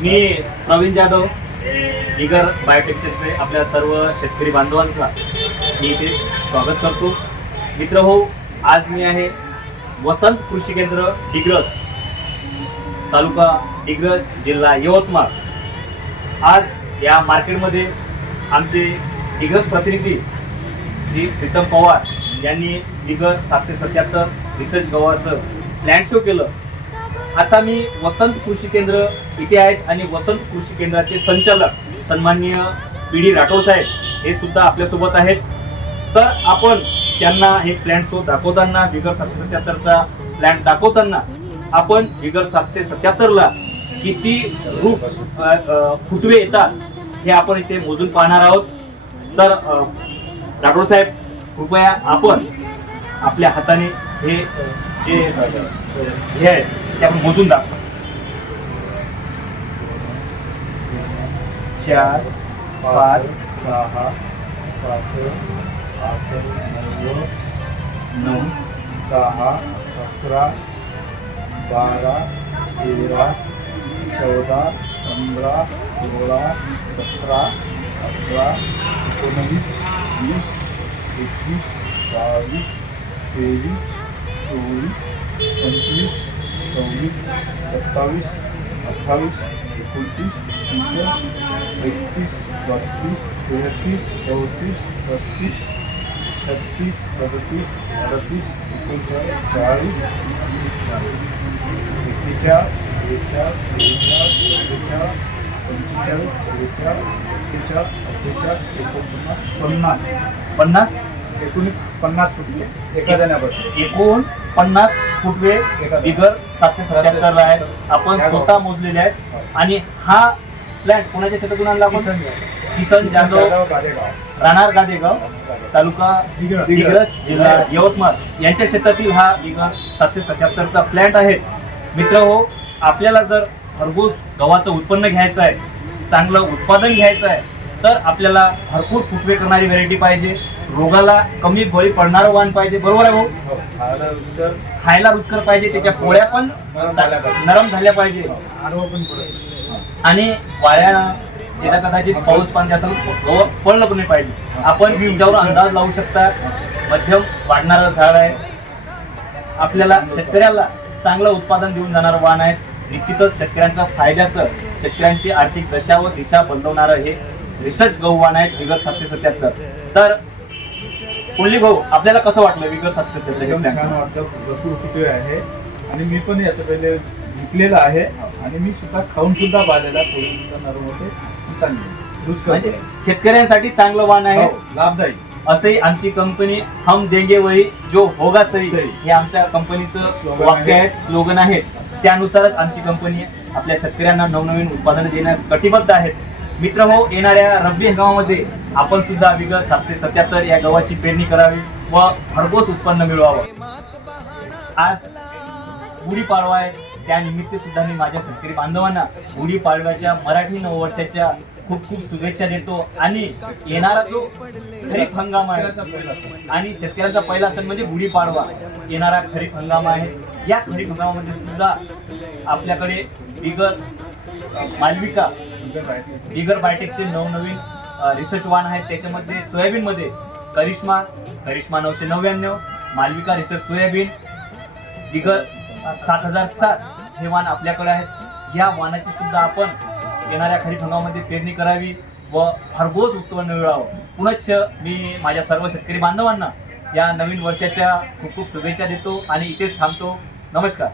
मी प्रवीण जाधव बिगर बायोटेकचे आपल्या सर्व शेतकरी बांधवांचा मी इथे स्वागत करतो. मित्र हो, आज मी आहे वसंत कृषी केंद्र डिग्रस, तालुका डिग्रस, जिल्हा यवतमाळ. आज या मार्केटमध्ये आमचे डिग्रस प्रतिनिधी श्री प्रीतम पवार यांनी बिगर 777 रिसर्च गव्हाचं प्लॅन शो केलं. आता मी वसंत कृषी केंद्र इथे आहेत आणि वसंत कृषी केंद्राचे संचालक सन्माननीय PD राठोड साहेब हे सुद्धा आपल्यासोबत आहेत. तर आपण त्यांना हे प्लॅन शो दाखवताना, बिगर 777चा प्लॅन दाखवताना आपण बिगर 777ला किती फुटवे येतात हे आपण इथे मोजून पाहणार आहोत. तर राठोड साहेब, कृपया आपण आपल्या हाताने हे जे हे आहे ते आपण मोजून दाखवा. 4, 5, 6, 7, 8, 9, 10, 11, 12, 13, 14, 15, 16, 17, 18, 19, 20, 21, 22, 23, 24, 25, 26, 27, 28, 29, 30, 31, 32, 33, 34, 35, 36, 37, 38, 39, 40, 41, एकूण 50 फुटवे बिगर 777 आहेत. आपण स्वतः मोजलेले आहेत. आणि हा प्लॅन कोणाच्या शेतातून आणला? किसन जाधव, राहणार गादेगाव, तालुका डिग्रस, जिल्हा यवतमाळ यांच्या शेतातील हा बिगर 777चा प्लॅन्ट आहे. मित्र हो, आपल्याला जर भरघोस गव्हाचं उत्पन्न घ्यायचं आहे, चांगलं उत्पादन घ्यायचं आहे, तर आपल्याला भरपूर फुटवे करणारी व्हेरायटी पाहिजे, रोगाला कमी बळी पडणारं वाण पाहिजे. बरोबर आहे भाऊ? खायला रुचकर पाहिजे, त्याच्या पोळ्या पण नरम झाल्या पाहिजे आणि वाळ्या तिला कदाचित पाऊस पाण्यात पडलं पण नाही पाहिजे. आपण त्याच्यावर अंदाज लावू शकता. मध्यम वाढणारं झाड आहे, आपल्याला शेतकऱ्याला चांगलं उत्पादन देऊन जाणारं वाण आहे. निश्चितच शेतकऱ्यांच्या फायद्याचं, शेतकऱ्यांची आर्थिक दशा व दिशा बदलवणारं हे रिसर्च गहू वाण आहे बिगर 777. तर कोल्ही भाऊ, आपल्याला कसं वाटलं बिगर 777? छान वाटतं, भरपूर फुटवे आहे आणि मी पण याचं पहिले विकलेलं आहे आणि मी सुद्धा खाऊन सुद्धा पाहिलेला. थोडी नरम होते, चांगली म्हणजे शेतकऱ्यांसाठी चांगलं वाण आहे, लाभदायी. असंही आमची कंपनी हम देंगे वही जो होगा सही हे आमच्या कंपनीचं वाक्य आहे, स्लोगन आहे. त्यानुसारच आमची कंपनी आपल्या शेतकऱ्यांना नवनवीन उत्पादन देण्यास कटिबद्ध आहे. मित्र हो, येणाऱ्या रब्बी हंगामामध्ये आपण सुद्धा बिगर 777 या गव्हाची पेरणी करावी व भरघोस उत्पन्न मिळवावं. आज गुढीपाडवा आहे, त्यानिमित्त सुद्धा मी माझ्या शेतकरी बांधवांना गुढीपाडव्याच्या मराठी नववर्षाच्या खूप खूप शुभेच्छा देतो. आणि येणारा जो खरीप हंगाम आहे आणि शेतकऱ्यांचा पहिला सण म्हणजे गुढीपाडवा, येणारा खरीप हंगाम आहे. या खरीप हंगामामध्ये सुद्धा आपल्याकडे बिगर मालविका, बिगर बायोटेकचे नवनवीन रिसर्च वाण आहेत. त्याच्यामध्ये सोयाबीनमध्ये करिश्मा 999, मालविका रिसर्च सोयाबीन बिगर 7007 हे वाण आपल्याकडे आहेत. या वाणाची सुद्धा आपण येणाऱ्या खरीप हंगामामध्ये पेरणी करावी व भरघोस उत्पन्न मिळवावं. पुनश्च मी माझ्या सर्व शेतकरी बांधवांना या नवीन वर्षाच्या खूप खूप शुभेच्छा देतो आणि इथेच थांबतो. नमस्कार.